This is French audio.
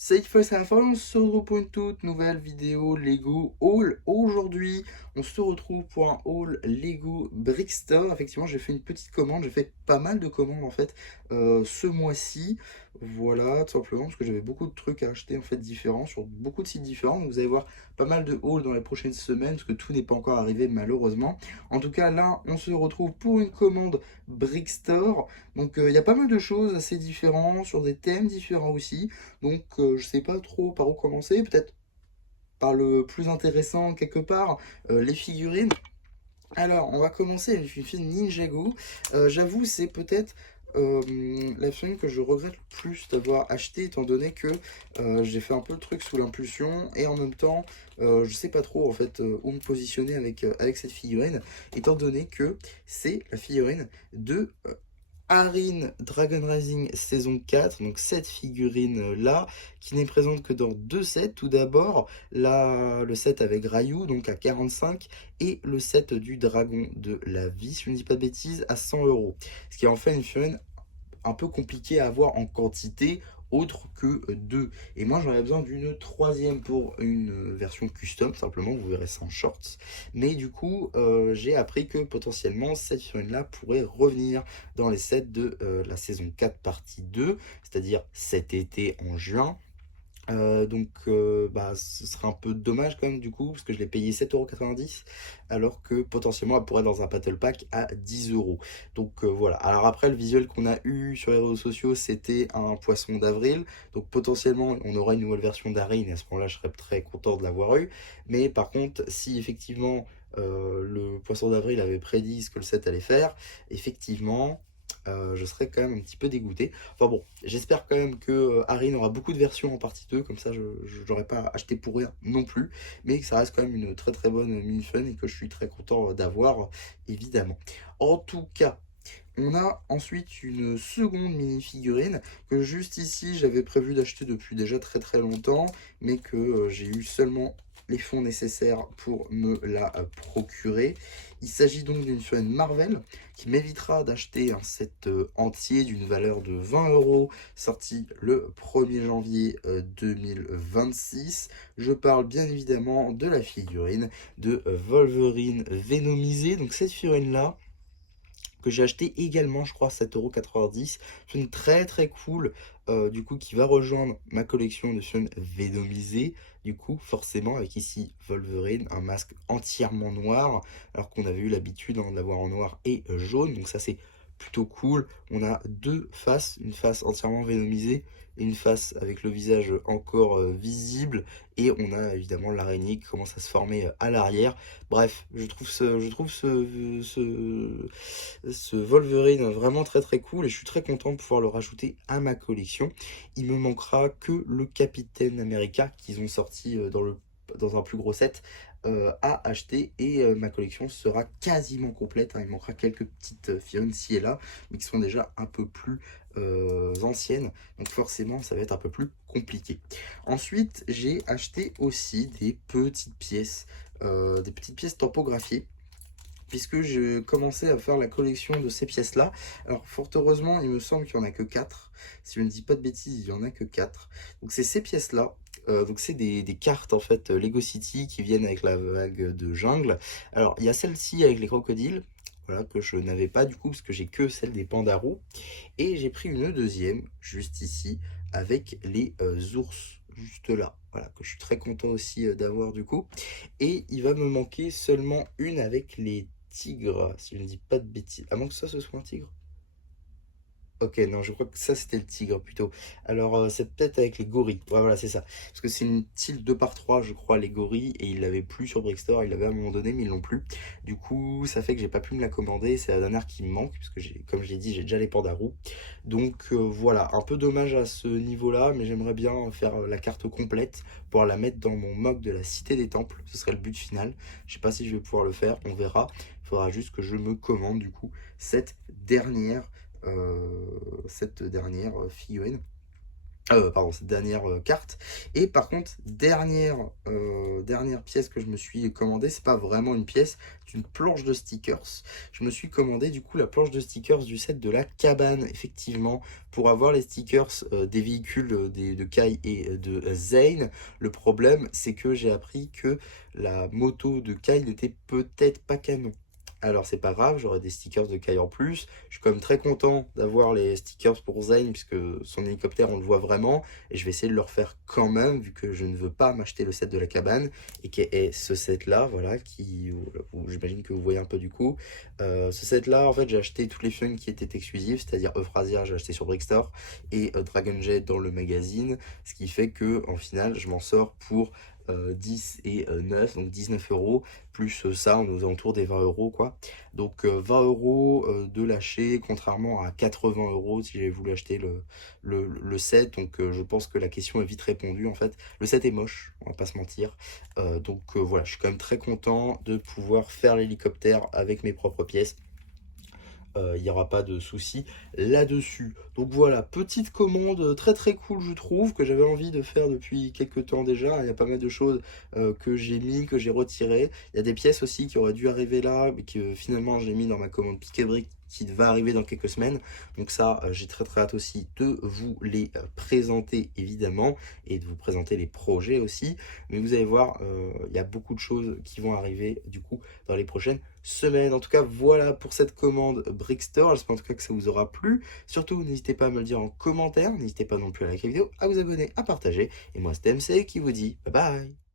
C'est First Half, on se retrouve pour une toute nouvelle vidéo Lego Haul. Aujourd'hui, on se retrouve pour un haul Lego Brickstore. Effectivement, j'ai fait une petite commande, j'ai fait pas mal de commandes en fait ce mois-ci. Voilà, tout simplement parce que j'avais beaucoup de trucs à acheter en fait différents sur beaucoup de sites différents. Donc, vous allez voir pas mal de hauls dans les prochaines semaines parce que tout n'est pas encore arrivé malheureusement. En tout cas, là, on se retrouve pour une commande Brickstore. Donc, il y a pas mal de choses assez différentes sur des thèmes différents aussi. Donc, je sais pas trop par où commencer. Peut-être par le plus intéressant quelque part, les figurines. Alors, on va commencer avec une figurine Ninjago. J'avoue, c'est peut-être la figurine que je regrette le plus d'avoir acheté, étant donné que j'ai fait un peu le truc sous l'impulsion et en même temps, je sais pas trop en fait où me positionner avec cette figurine, étant donné que c'est la figurine de Arin Dragon Rising saison 4, donc cette figurine là, qui n'est présente que dans deux sets. Tout d'abord, le set avec Ryu, donc à 45, et le set du dragon de la vie, si je ne dis pas de bêtises, à 100 euros. Ce qui en fait une figurine un peu compliqué à avoir en quantité autre que deux. Et moi j'aurais besoin d'une troisième pour une version custom, simplement, vous verrez ça en shorts. Mais du coup, j'ai appris que potentiellement cette figurine là pourrait revenir dans les sets de la saison 4 partie 2, c'est-à-dire cet été en juin. Bah, ce serait un peu dommage quand même du coup, parce que je l'ai payé 7,90 € alors que potentiellement elle pourrait être dans un battle pack à 10 €. Donc voilà. Alors après, le visuel qu'on a eu sur les réseaux sociaux, c'était un poisson d'avril. Donc potentiellement, on aura une nouvelle version d'Arin et à ce moment-là, je serais très content de l'avoir eu. Mais par contre, si effectivement le poisson d'avril avait prédit ce que le set allait faire, effectivement, je serais quand même un petit peu dégoûté. Enfin bon, j'espère quand même que Harry aura beaucoup de versions en partie 2, comme ça je n'aurais pas acheté pour rien non plus, mais que ça reste quand même une très très bonne mini fun et que je suis très content d'avoir, évidemment. En tout cas, on a ensuite une seconde mini figurine que juste ici j'avais prévu d'acheter depuis déjà très très longtemps, mais que j'ai eu seulement les fonds nécessaires pour me la procurer. Il s'agit donc d'une figurine Marvel qui m'évitera d'acheter un set entier d'une valeur de 20 € sorti le 1er janvier 2026. Je parle bien évidemment de la figurine de Wolverine Venomisé. Donc cette figurine là que j'ai acheté également, je crois, 7,90 €. C'est une très très cool, du coup, qui va rejoindre ma collection de films Venomisés. Du coup, forcément, avec ici Wolverine, un masque entièrement noir, alors qu'on avait eu l'habitude de l'avoir en noir et jaune. Donc ça, c'est plutôt cool. On a deux faces, une face entièrement Venomisée et une face avec le visage encore visible. Et on a évidemment l'araignée qui commence à se former à l'arrière. Bref, ce Wolverine vraiment très très cool et je suis très content de pouvoir le rajouter à ma collection. Il me manquera que le Capitaine America qu'ils ont sorti dans un plus gros set à acheter et ma collection sera quasiment complète, hein. Il manquera quelques petites figurines ci et là, mais qui sont déjà un peu plus anciennes, donc forcément ça va être un peu plus compliqué. Ensuite, j'ai acheté aussi des petites pièces tampographiées, puisque je commençais à faire la collection de ces pièces-là. Alors, fort heureusement, il me semble qu'il n'y en a que 4. Si je ne dis pas de bêtises, il n'y en a que 4. Donc, c'est ces pièces-là. Donc, c'est des cartes, en fait, Lego City qui viennent avec la vague de jungle. Alors, il y a celle-ci avec les crocodiles. Voilà, que je n'avais pas du coup, parce que j'ai que celle des pandarous. Et j'ai pris une deuxième, juste ici, avec les ours, juste là. Voilà, que je suis très content aussi d'avoir du coup. Et il va me manquer seulement une avec les tigres, si je ne dis pas de bêtises. À moins que ça, ce soit un tigre. Ok, non, je crois que ça c'était le tigre plutôt. Alors c'est peut-être avec les gorilles. Ouais, voilà, c'est ça. Parce que c'est une teal 2 par 3 je crois, les gorilles. Et ils l'avaient plus sur Brickstore. Ils l'avaient à un moment donné, mais ils l'ont plus. Du coup, ça fait que j'ai pas pu me la commander. C'est la dernière qui me manque. Parce que comme je l'ai dit, j'ai déjà les pandarous. Donc voilà, un peu dommage à ce niveau-là. Mais j'aimerais bien faire la carte complète pour la mettre dans mon mock de la Cité des Temples. Ce serait le but final. Je sais pas si je vais pouvoir le faire. On verra. Il faudra juste que je me commande du coup cette dernière figurine. Pardon, cette dernière carte. Et par contre, dernière pièce que je me suis commandée, c'est pas vraiment une pièce, c'est une planche de stickers. Je me suis commandé du coup la planche de stickers du set de la cabane, effectivement, pour avoir les stickers des véhicules de Kai et de Zane. Le problème, c'est que j'ai appris que la moto de Kai n'était peut-être pas canon. Alors c'est pas grave, j'aurai des stickers de Kai en plus. Je suis quand même très content d'avoir les stickers pour Zane puisque son hélicoptère on le voit vraiment et je vais essayer de le refaire quand même vu que je ne veux pas m'acheter le set de la cabane et qui est ce set là, voilà, j'imagine que vous voyez un peu du coup. Ce set là en fait j'ai acheté toutes les fioles qui étaient exclusives, c'est-à-dire Euphrasia j'ai acheté sur Brickstore et Dragon Jet dans le magazine, ce qui fait que en final je m'en sors pour 10 et 9, donc 19 euros, plus ça, on est aux alentours des 20 euros, quoi. Donc 20 euros de lâcher, contrairement à 80 euros si j'avais voulu acheter le set. Donc je pense que la question est vite répondue, en fait. Le set est moche, on va pas se mentir. Donc voilà, je suis quand même très content de pouvoir faire l'hélicoptère avec mes propres pièces. Il n'y aura pas de souci là-dessus. Donc voilà, petite commande très très cool je trouve, que j'avais envie de faire depuis quelques temps déjà. Il y a pas mal de choses que j'ai mis, que j'ai retiré. Il y a des pièces aussi qui auraient dû arriver là, mais que finalement j'ai mis dans ma commande Pick Brick qui va arriver dans quelques semaines. Donc ça, j'ai très très hâte aussi de vous les présenter évidemment, et de vous présenter les projets aussi. Mais vous allez voir, il y a beaucoup de choses qui vont arriver du coup dans les prochaines semaine. En tout cas, voilà pour cette commande Brickstore. J'espère en tout cas que ça vous aura plu. Surtout, n'hésitez pas à me le dire en commentaire. N'hésitez pas non plus à liker la vidéo, à vous abonner, à partager. Et moi, c'était MC qui vous dit bye bye.